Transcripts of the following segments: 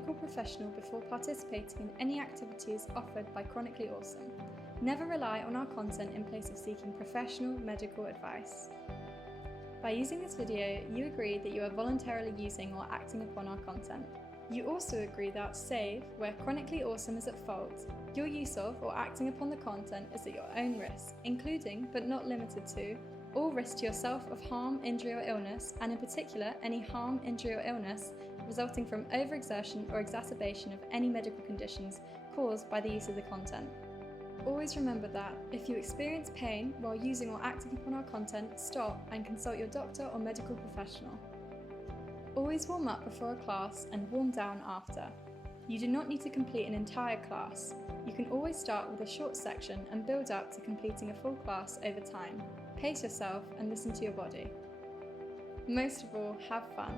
medical professional before participating in any activities offered by Chronically Awesome. Never rely on our content in place of seeking professional medical advice. By using this video, you agree that you are voluntarily using or acting upon our content. You also agree that, save where Chronically Awesome is at fault, your use of or acting upon the content is at your own risk, including, but not limited to, all risk to yourself of harm, injury or illness, and in particular any harm, injury or illness resulting from overexertion or exacerbation of any medical conditions caused by the use of the content. Always remember that, if you experience pain while using or acting upon our content, stop and consult your doctor or medical professional. Always warm up before a class and warm down after. You do not need to complete an entire class. You can always start with a short section and build up to completing a full class over time. Pace yourself and listen to your body. Most of all, have fun.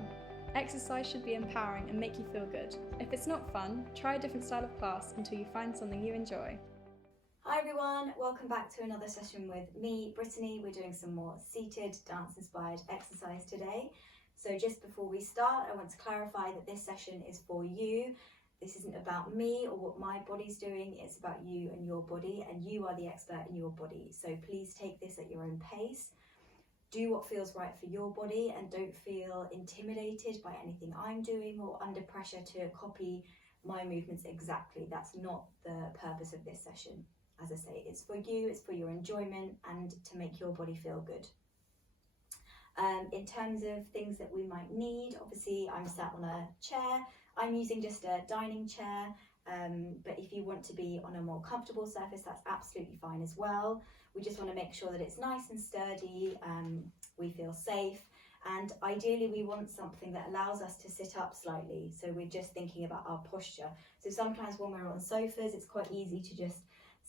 Exercise should be empowering and make you feel good. If it's not fun, try a different style of class until you find something you enjoy. Hi everyone, welcome back to another session with me, Brittany. We're doing some more seated dance-inspired exercise today. So just before we start, I want to clarify that this session is for you. This isn't about me or what my body's doing, it's about you and your body, and you are the expert in your body. So please take this at your own pace. Do what feels right for your body and don't feel intimidated by anything I'm doing or under pressure to copy my movements exactly. That's not the purpose of this session. As I say, it's for you, it's for your enjoyment and to make your body feel good. In terms of things that we might need, obviously I'm sat on a chair. I'm using just a dining chair, but if you want to be on a more comfortable surface, that's absolutely fine as well. We just want to make sure that it's nice and sturdy, we feel safe, and ideally we want something that allows us to sit up slightly. So we're just thinking about our posture. So sometimes when we're on sofas, it's quite easy to just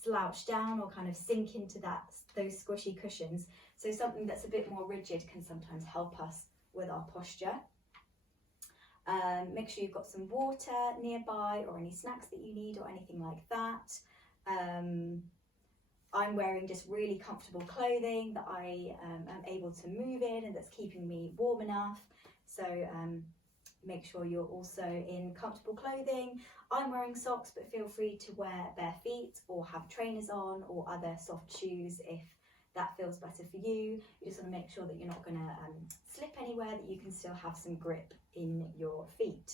slouch down or kind of sink into those squishy cushions. So something that's a bit more rigid can sometimes help us with our posture. Make sure you've got some water nearby or any snacks that you need or anything like that. I'm wearing just really comfortable clothing that I am able to move in and that's keeping me warm enough. So make sure you're also in comfortable clothing. I'm wearing socks, but feel free to wear bare feet or have trainers on or other soft shoes if that feels better for you. You just want to make sure that you're not going to slip anywhere, that you can still have some grip in your feet.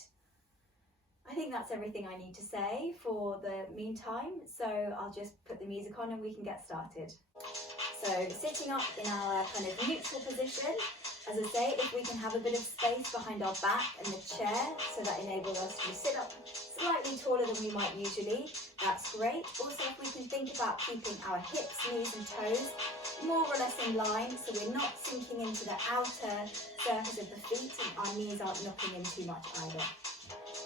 I think that's everything I need to say for the meantime, so I'll just put the music on and we can get started. So sitting up in our kind of neutral position, as I say, if we can have a bit of space behind our back and the chair, so that enables us to sit up slightly taller than we might usually, that's great. Also, if we can think about keeping our hips, knees and toes more or less in line, so we're not sinking into the outer surface of the feet and our knees aren't knocking in too much either.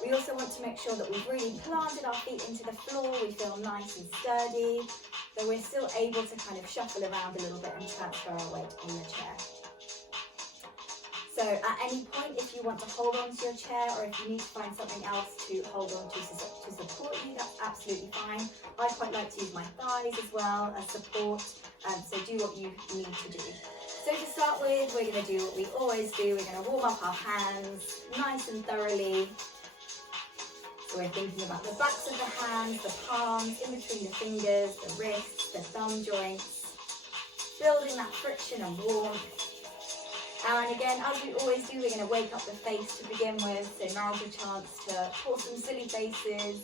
We also want to make sure that we've really planted our feet into the floor, we feel nice and sturdy, so we're still able to kind of shuffle around a little bit and transfer our weight on the chair. So at any point, if you want to hold on to your chair or if you need to find something else to hold on to support you, that's absolutely fine. I quite like to use my thighs as well as support, so do what you need to do. So to start with, we're going to do what we always do. We're going to warm up our hands nice and thoroughly. So we're thinking about the backs of the hands, the palms, in between the fingers, the wrists, the thumb joints, building that friction and warmth. And again, as we always do, we're going to wake up the face to begin with. So now's your chance to pull some silly faces,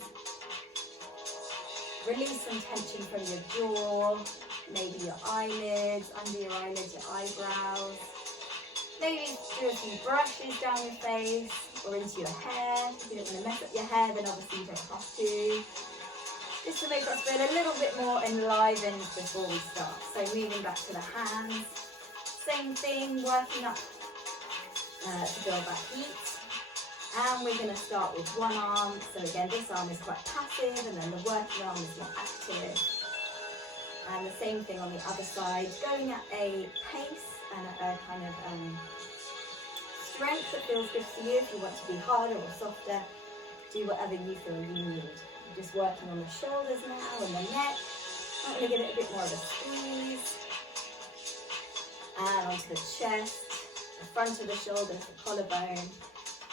release some tension from your jaw, maybe your eyelids, under your eyelids, your eyebrows. Maybe do a few brushes down your face or into your hair. If you don't want to mess up your hair, then obviously you don't have to. Just to make us feel a little bit more enlivened before we start. So moving back to the hands. Same thing, working up to build that heat. And we're going to start with one arm. So again, this arm is quite passive and then the working arm is more active. And the same thing on the other side, going at a pace and a kind of strength that feels good for you. If you want to be harder or softer, do whatever you feel you need. You're just working on the shoulders now and the neck. I'm going to give it a bit more of a squeeze. And onto the chest, the front of the shoulders, the collarbone,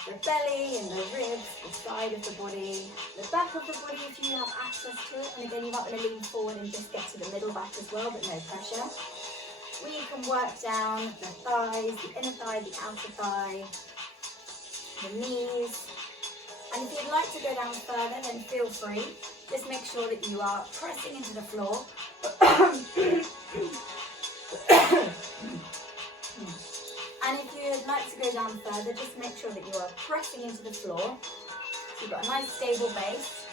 the belly and the ribs, the side of the body, the back of the body if you have access to it. And again, you might want to lean forward and just get to the middle back as well, but no pressure. We can work down the thighs, the inner thigh, the outer thigh, the knees. And if you'd like to go down further, then feel free. Just make sure that you are pressing into the floor. And if you'd like to go down further, just make sure that you are pressing into the floor. So you've got a nice stable base.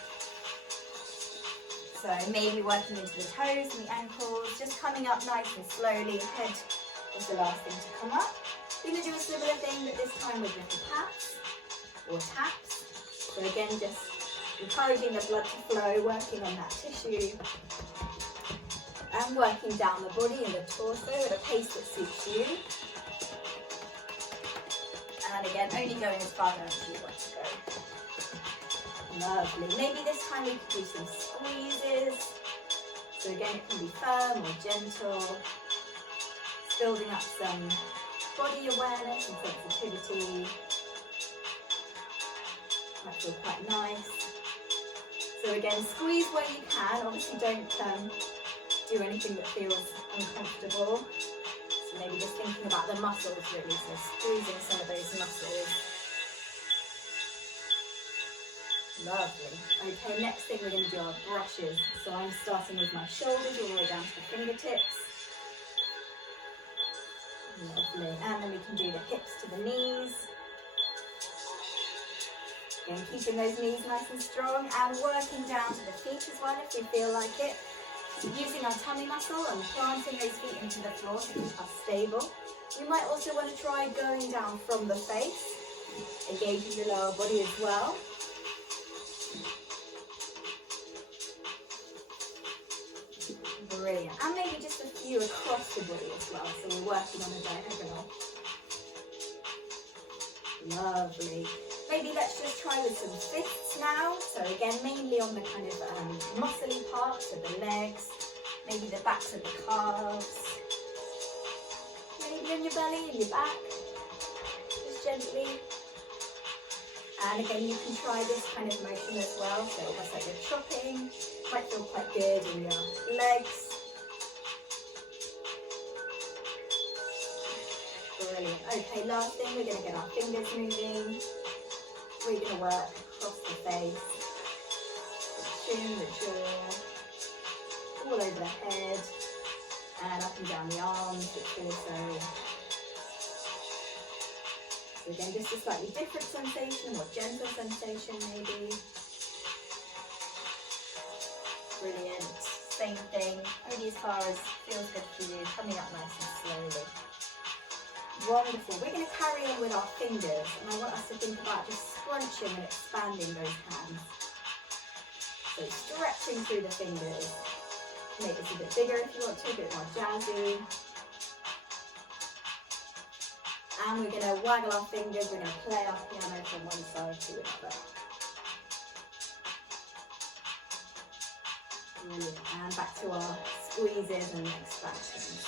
So maybe working into the toes and the ankles, just coming up nice and slowly. Head is the last thing to come up. We're going to do a similar thing, but this time with little pats or taps. So again, just encouraging the blood to flow, working on that tissue. And working down the body and the torso at a pace that suits you. And again, only going as far as you want to go. Lovely. Maybe this time we could do some squeezes. So again, it can be firm or gentle. It's building up some body awareness and sensitivity. Might feel quite nice. So again, squeeze where you can. Obviously don't do anything that feels uncomfortable. So maybe just thinking about the muscles really, so squeezing some of those muscles. Lovely. Okay, next thing we're going to do are brushes. So I'm starting with my shoulders all the way down to the fingertips. Lovely. And then we can do the hips to the knees. Again, keeping those knees nice and strong and working down to the feet as well if we feel like it. Using our tummy muscle and planting those feet into the floor to keep us stable. You might also want to try going down from the face, engaging the lower body as well. Brilliant. And maybe just a few across the body as well, so we're working on a diagonal. Lovely. Maybe let's just try with some fists now. So again, mainly on the kind of muscly parts of the legs, maybe the backs of the calves, maybe on your belly and your back, just gently. And again, you can try this kind of motion as well. So almost like you're chopping, might feel quite good in your legs. Brilliant. Okay, last thing, we're going to get our fingers moving. We're going to work across the face, the chin, the jaw, all over the head, and up and down the arms, the torso. So again, just a slightly different sensation, more gentle sensation maybe. Brilliant. Same thing, only as far as feels good for you, coming up nice and slowly. Wonderful. We're going to carry on with our fingers, and I want us to think about just scrunching and expanding those hands. So stretching through the fingers. Make this a bit bigger if you want to, a bit more jazzy. And we're going to waggle our fingers, we're going to play our piano from one side to another. Brilliant. And back to our squeezes and expansions.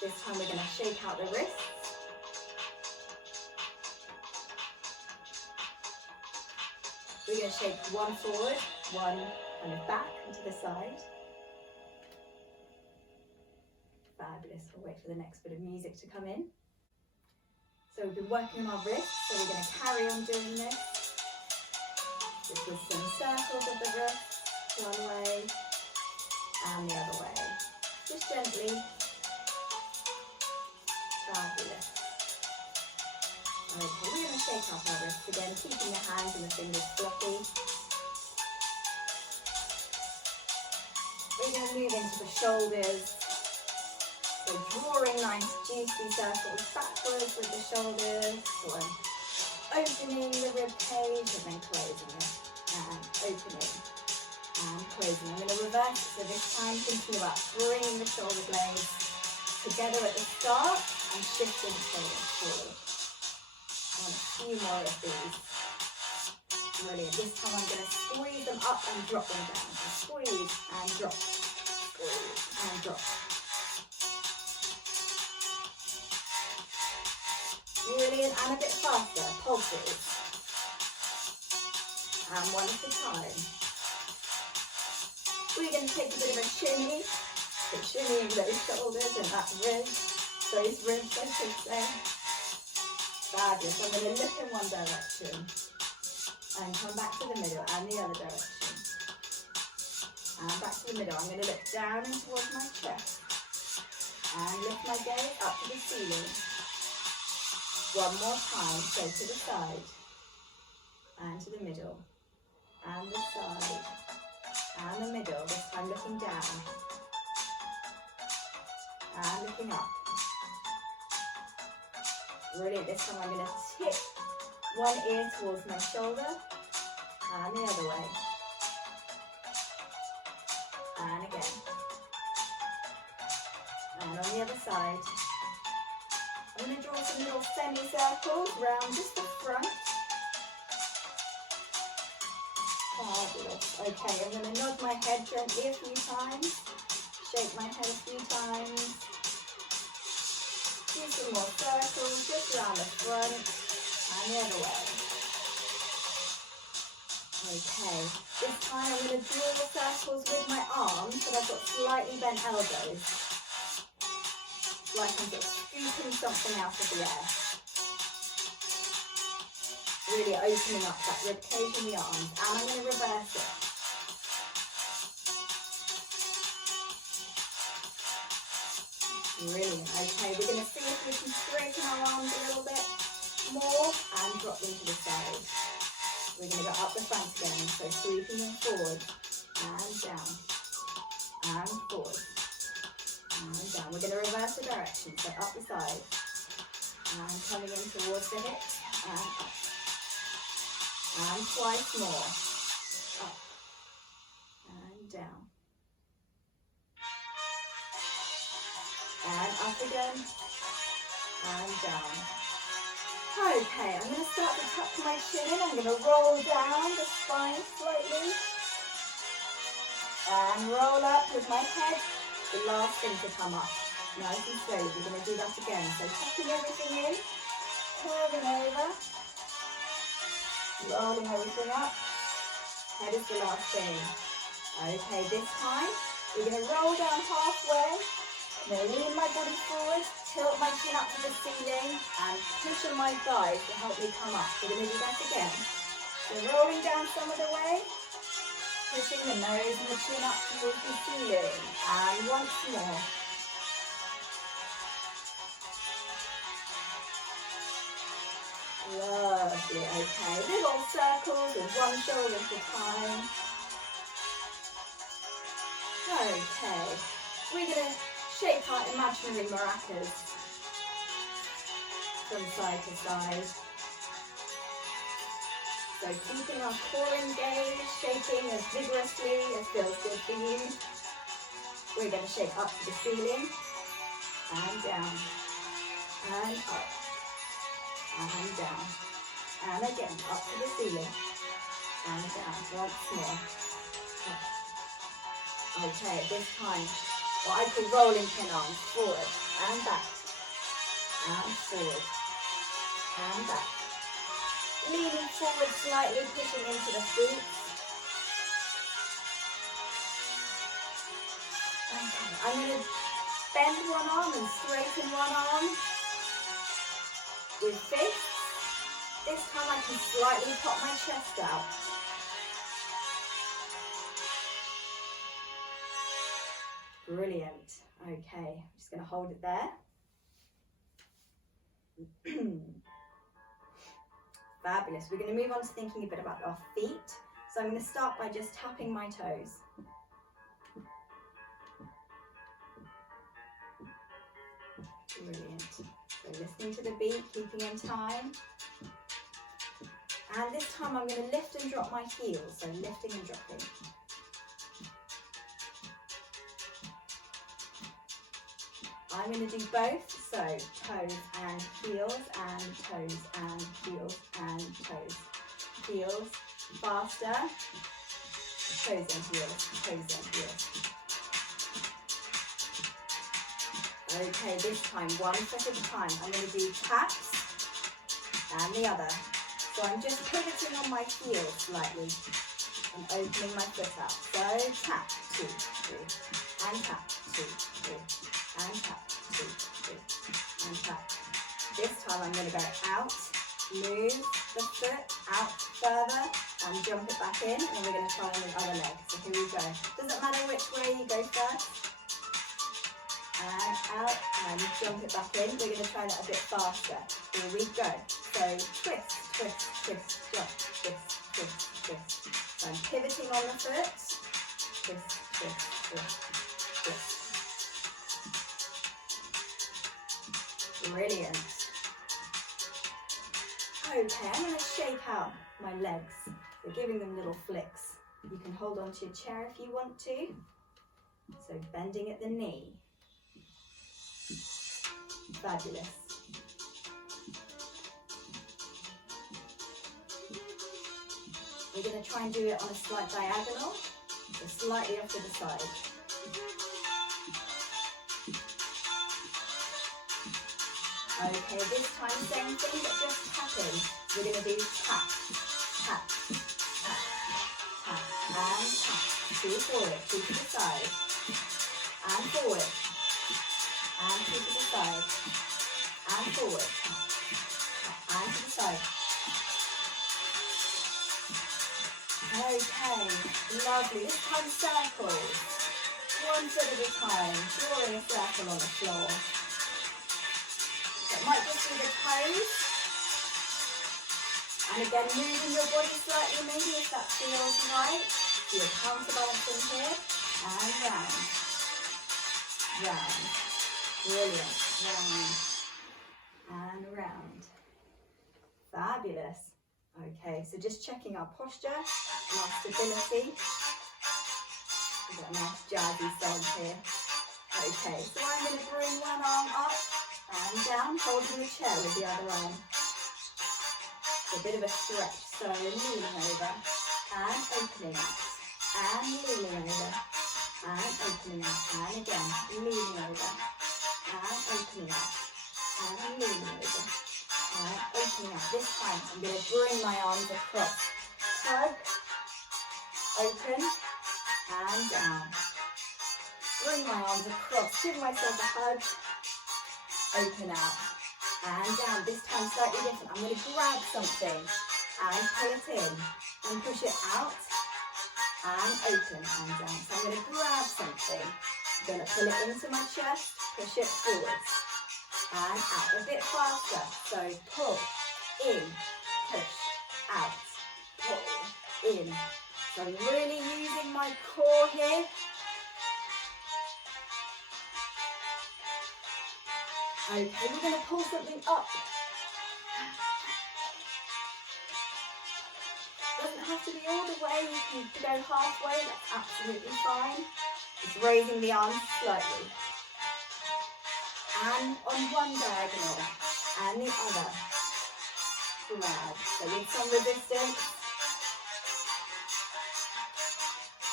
This time we're going to shake out the wrists. We're going to shake one forward, one kind of back and to the side. Fabulous. We'll wait for the next bit of music to come in. So we've been working on our wrists, so we're going to carry on doing this. Just with some circles of the wrist, one way and the other way. Just gently. Fabulous. Okay, we're going to shake up our wrists again, keeping the hands and the fingers fluffy. We're going to move into the shoulders. So drawing nice juicy circles backwards with the shoulders. So I'm opening the rib cage and then closing it. And opening and closing. I'm going to reverse it. So this time thinking about bringing the shoulder blades together at the start and shifting the shoulders forward. I want a few more of these. Brilliant. This time I'm going to squeeze them up and drop them down. So squeeze and drop. Squeeze and drop. Brilliant, and a bit faster, pulses. And one at a time. We're going to take a bit of a shimmy, so shimmying those shoulders and that those ribs, I should say. Fabulous. I'm going to look in one direction and come back to the middle and the other direction. And back to the middle. I'm going to look down and towards my chest and lift my gaze up to the ceiling. One more time, so to the side and to the middle and the side and the middle. This time looking down and looking up. Brilliant. This time I'm going to tip one ear towards my shoulder and the other way. And again. And on the other side. I'm going to draw some little semicircles around just the front. Fabulous. Okay, I'm going to nod my head gently a few times. Shake my head a few times. Do some more circles just around the front and the other way. Okay, this time I'm going to draw circles with my arms, but I've got slightly bent elbows. Like I'm just scooping something out of the air. Really opening up that rib cage in the arms, and I'm going to reverse it. Brilliant. Okay, we're going to see if we can straighten our arms a little bit more and drop them to the side. We're going to go up the front again, so sweeping them forward and down and forward. And down. We're going to reverse the direction, so up the side and coming in towards the hips and up. And twice more. Up and down. And up again and down. Okay, I'm going to start to tuck my chin in. I'm going to roll down the spine slightly and roll up with my head. The last thing to come up, nice and slowly. We're going to do that again. So tucking everything in, curving over, rolling everything up. Head is the last thing. Okay, this time we're going to roll down halfway. I'm going to lean my body forward, tilt my chin up to the ceiling, and push on my thighs to help me come up. We're going to do that again. So rolling down some of the way. Pushing the nose and the chin up towards the ceiling. And once more. Lovely. Okay, little circles with one shoulder at a time. Okay, we're going to shape our imaginary maracas from side to side. So keeping our core engaged, shaking as vigorously as feels good for you. We're going to shake up to the ceiling, and down, and up, and down, and again up to the ceiling, and down, once more. Up. Okay, this time, what I call rolling pin arms, forward, and back, and forward, and back. Leaning forward slightly, pushing into the feet. Okay, I'm going to bend one arm and straighten one arm with fists. This time I can slightly pop my chest out. Brilliant. Okay, I'm just going to hold it there. Fabulous. We're going to move on to thinking a bit about our feet. So I'm going to start by just tapping my toes. Brilliant. So listening to the beat, keeping in time. And this time I'm going to lift and drop my heels. So lifting and dropping. I'm going to do both, so toes and heels, and toes and heels, and toes. Heels, faster, toes and heels, toes and heels. Okay, this time, one foot at a time. I'm going to do taps and the other. So I'm just pivoting on my heel slightly and opening my foot out. So tap, 2, 3, and tap, 2, 3, and tap, 2, 3, and tap. This time I'm going to go out, move the foot out further, and jump it back in, and we're going to try on the other leg. So here we go. Doesn't matter which way you go first. And out, and jump it back in. We're going to try that a bit faster. Here we go. So twist, twist, twist, jump, twist, twist, twist. So I'm pivoting on the foot. Twist, twist, twist, twist. Brilliant. Okay, I'm going to shake out my legs. So giving them little flicks. You can hold onto your chair if you want to. So bending at the knee. Fabulous. We're going to try and do it on a slight diagonal, so slightly off to the side. Okay, this time same thing, but just tapping. We're going to do tap, tap, tap, tap, and tap. 2 forward, 2 to the side, and forward, and 2 to the side, and forward, and to the side. Okay, lovely. This time circles. 1 foot at a time, drawing a circle on the floor. It might just be the toes. And again, moving your body slightly, maybe if that feels right. So you're counterbalancing here. And round. Round. Brilliant. Round. And round. Fabulous. Okay, so just checking our posture and our stability. We've got a nice jazzy song here. Okay, so I'm going to bring one arm up and down, holding the chair with the other arm. It's a bit of a stretch, so leaning over and opening out, and leaning over and opening out, and again, leaning over and opening out, and leaning over. And opening out. This time I'm going to bring my arms across. Hug, open, and down. Bring my arms across. Give myself a hug. Open out. And down. This time slightly different. I'm going to grab something and pull it in. And push it out. And open and down. So I'm going to grab something. I'm going to pull it into my chest. Push it forwards. And out a bit faster. So pull, in, push, out, pull, in. So I'm really using my core here. Okay, we're going to pull something up. Doesn't have to be all the way. You can go halfway. That's absolutely fine. Just raising the arms slightly. And on one diagonal, and the other. Grab. So with some resistance.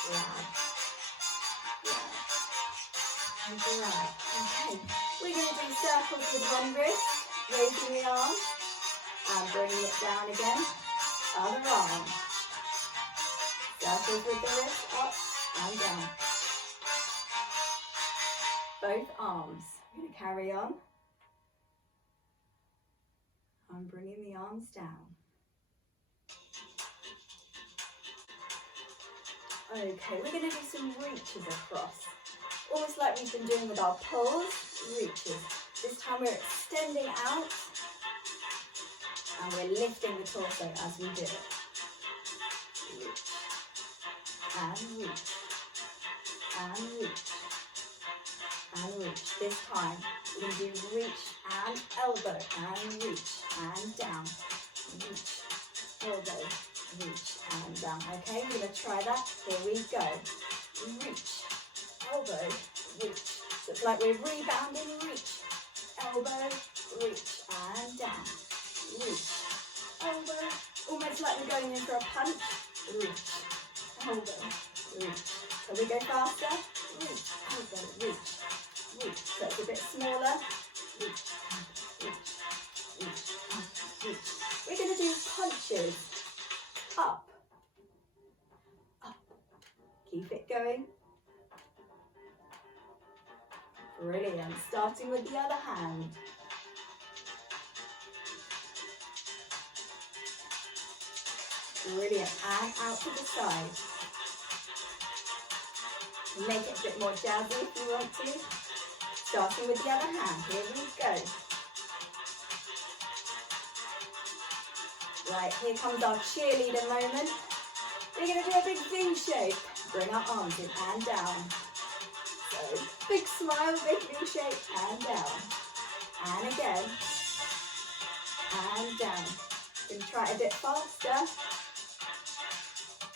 Grab. Grab. And grab. Okay. We're going to do circles with one wrist, raising the arm, and bringing it down again. Other arm. Circles with the wrist, up and down. Both arms. I'm going to carry on. I'm bringing the arms down. Okay, we're going to do some reaches across. Almost like we've been doing with our pulls, reaches. This time we're extending out and we're lifting the torso as we do it. Reach and reach and reach. And reach. This time we're going to do reach and elbow and reach and down. Reach, elbow, reach and down. Okay, we're going to try that. Here we go. Reach, elbow, reach. So it's like we're rebounding. Reach, elbow, reach and down. Reach, elbow. Almost like we're going in for a punch. Reach, elbow, reach. So we go faster. Reach, elbow, reach. Reach, so it's a bit smaller. Reach, reach, reach, reach. Keep it going. Brilliant. Starting with the other hand. Brilliant. And out to the side. Make it a bit more jazzy if you want to. Starting with the other hand. Here we go. Right, here comes our cheerleader moment. We're going to do a big V shape. Bring our arms in and down. So, big smile, big V shape, and down. And again. And down. We're going to try it a bit faster.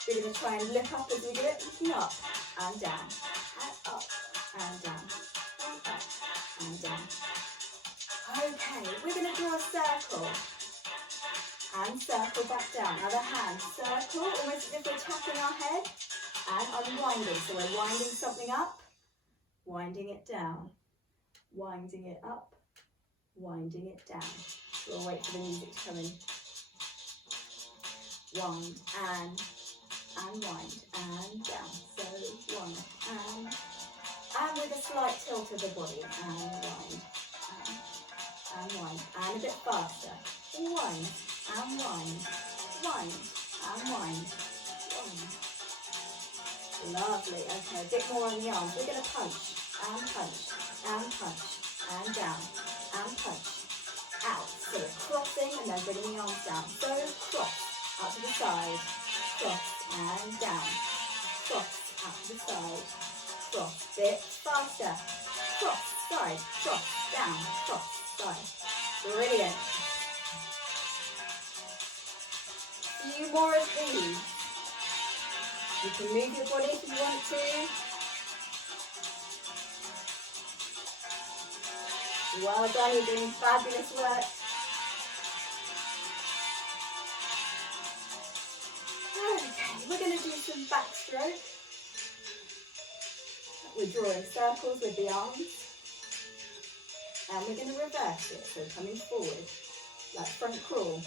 We're going to try and look up as we do it. Looking up and down. And up and down. And up and down. Okay, we're going to draw a circle. And circle back down. Other hand, circle, almost as if we're tapping our head. And unwinding. So we're winding something up, winding it down, winding it up, winding it down. We'll wait for the music to come in. Wind and wind and down. So wind and with a slight tilt of the body. And wind and wind. And a bit faster. Wind and wind. Wind and wind. Wind. Lovely. Okay, a bit more on the arms. We're going to punch and punch and punch and down and punch out. So we're crossing and then bringing the arms down. So cross out to the side, cross and down, cross out to the side, cross. Bit faster. Cross side, cross down, cross side. Brilliant. A few more of these. You can move your body if you want to. Well done, you're doing fabulous work. Okay, we're going to do some backstroke. We're drawing circles with the arms. And we're going to reverse it, so coming forward, like front crawl.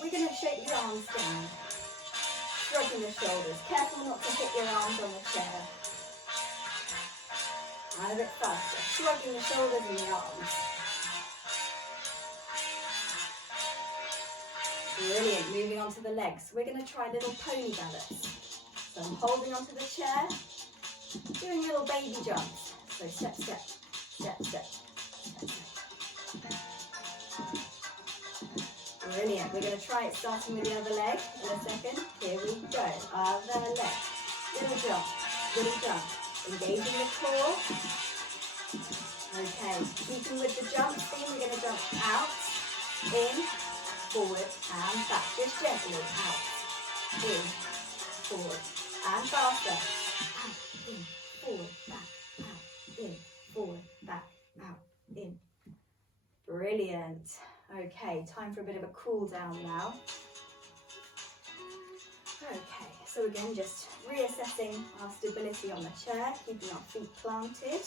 We're going to shake your arms down, shrugging the shoulders. Careful not to hit your arms on the chair. And a bit faster, shrugging the shoulders and the arms. Brilliant, moving on to the legs. We're going to try little pony balance. So I'm holding onto the chair, doing little baby jumps. So step, step, step, step, step, step. Brilliant. We're going to try it starting with the other leg in a second. Here we go. Other leg. Little jump. Little jump. Engaging the core. Okay. Keeping with the jump theme, we're going to jump out, in, forward, and back. Just gently. Out, in, forward, and faster. Out, in, forward, back, out, in, forward, back, out, in. Brilliant. Okay, time for a bit of a cool down now. Okay, so again, just reassessing our stability on the chair, keeping our feet planted.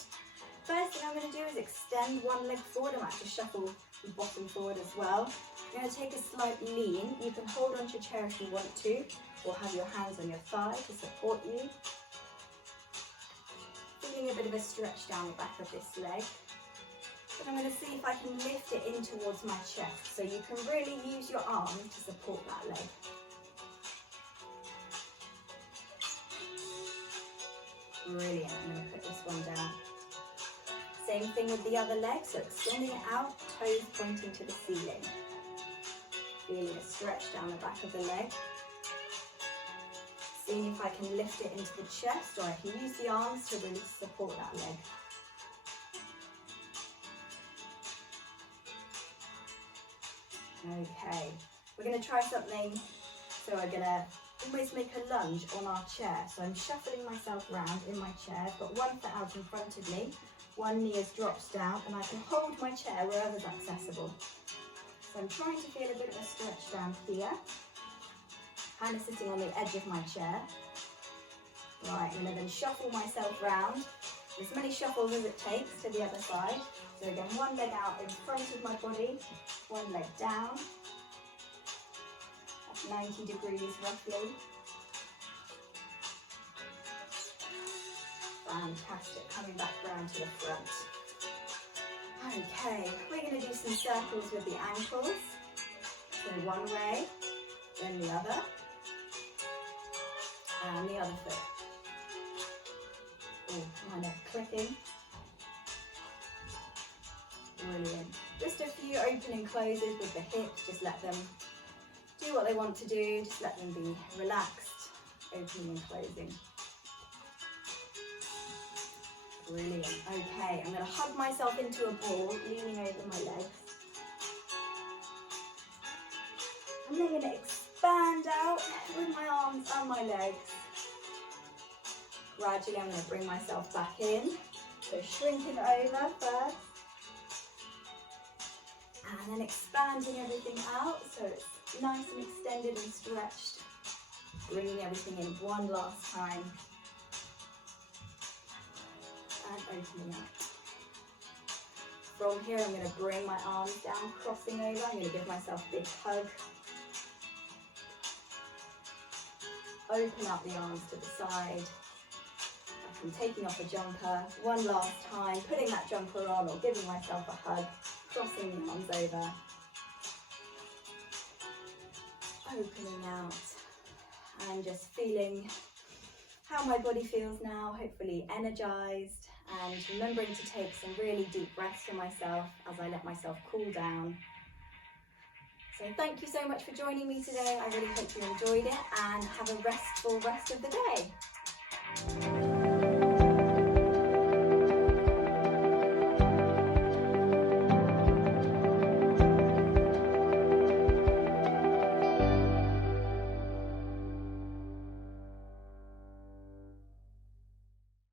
First thing I'm going to do is extend one leg forward. I might just shuffle the bottom forward as well. I'm going to take a slight lean. You can hold onto your chair if you want to, or have your hands on your thigh to support you. Feeling a bit of a stretch down the back of this leg. But I'm going to see if I can lift it in towards my chest. So you can really use your arms to support that leg. Brilliant. I'm going to put this one down. Same thing with the other leg. So extending it out, toes pointing to the ceiling. Feeling a stretch down the back of the leg. Seeing if I can lift it into the chest, or I can use the arms to really support that leg. Okay, we're going to try something, so we're going to almost make a lunge on our chair. So I'm shuffling myself round in my chair. I've got one foot out in front of me, one knee drops down, and I can hold my chair wherever's accessible. So I'm trying to feel a bit of a stretch down here, kind of sitting on the edge of my chair. Right, I'm going to then shuffle myself round, as many shuffles as it takes to the other side. So again, one leg out in front of my body, one leg down. 90 degrees roughly. Fantastic, coming back round to the front. Okay, we're going to do some circles with the ankles. So one way, then the other, and the other foot. Oh, my neck clicking. Brilliant. Just a few open and closes with the hips, just let them do what they want to do, just let them be relaxed, opening and closing. Brilliant. Okay, I'm going to hug myself into a ball, leaning over my legs. I'm then going to expand out with my arms and my legs. Gradually, I'm going to bring myself back in. So shrinking over first. And then expanding everything out so it's nice and extended and stretched. Bringing everything in one last time. And opening up. From here, I'm going to bring my arms down, crossing over. I'm going to give myself a big hug. Open up the arms to the side. I'm taking off a jumper one last time, putting that jumper on or giving myself a hug, crossing the arms over. Opening out and just feeling how my body feels now, hopefully energized, and remembering to take some really deep breaths for myself as I let myself cool down. So thank you so much for joining me today. I really hope you enjoyed it and have a restful rest of the day.